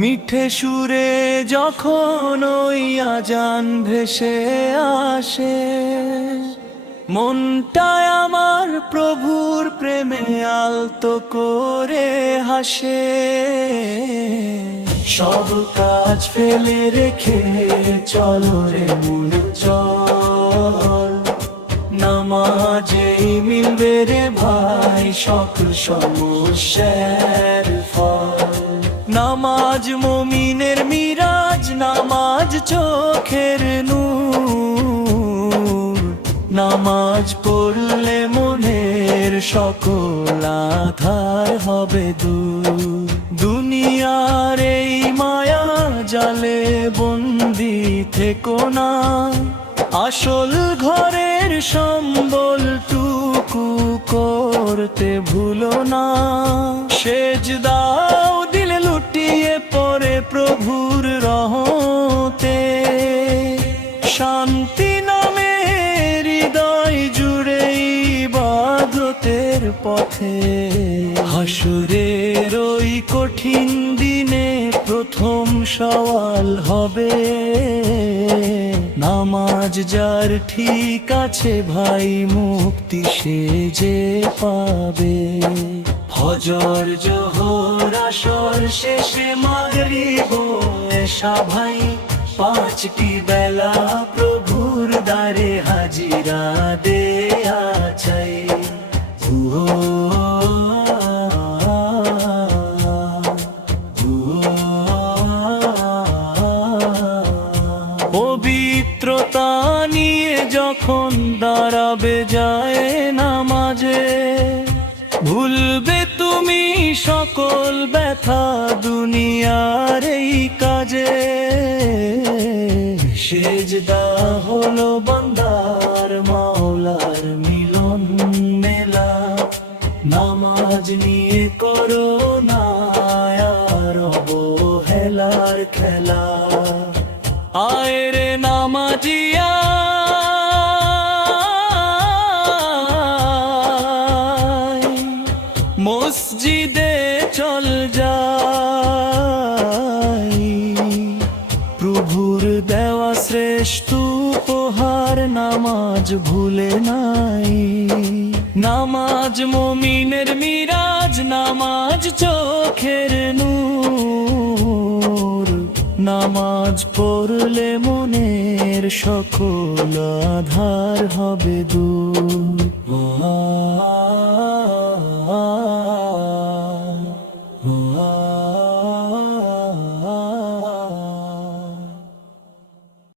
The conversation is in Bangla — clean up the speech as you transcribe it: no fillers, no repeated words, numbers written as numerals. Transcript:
মিঠে সুরে যখন ওই আজান ভেসে আসে, মনটায় আমার প্রভুর প্রেমে আলতো করে হাসে। সব কাজ ফেলে রেখে চলো রে মন চল, নামাজেই মিলবে রে ভাই সকল সমস্যার ফল। নামাজ মুমিনের মিরাজ, নামাজ চোখের নূর, নামাজ পড়লে মনের সকল আধার হবে দূর। দুনিয়ার এই মায়া জালে বন্দি থেকো না, আসল ঘরের সম্বল টুকু করতে ভুলো না। সেজদাও দিলে লুটিয়ে পড়ে প্রভুর রহমতে, শান্তি নামে হৃদয় জুড়ে ইবাদতের পথে। হাসরের ওই কঠিন দিনে প্রথম সওয়াল হবে, নামাজ যার ঠিক আছে ভাই মুক্তি সে যে পাবে। ফজর জোহর আসর শেষে মাগরিব এশা ভাই, পাঁচটি বেলা প্রভুর দ্বারে হাজিরা দেয়া চাই। পবিত্রতা নিয়ে যখন দাঁড়াবে যায় নামাজে, ভুলবে তুমি সকল ব্যথা দুনিয়ার এই কাজে। সেজদা হলো বান্দার মাওলার মিলন মেলা, নামাজ নিয়ে করো না আর অবহেলার খেলা। আয় রে নামাজিয়া মসজিদে চল যাই, প্রভুর দেওয়া শ্রেষ্ঠ উপহার নামাজ ভুলে নাই। নামাজ মুমিনের মিরাজ, নামাজ চোখের নূর, নামাজ পড়লে মনের সকল আধার হবে দূর।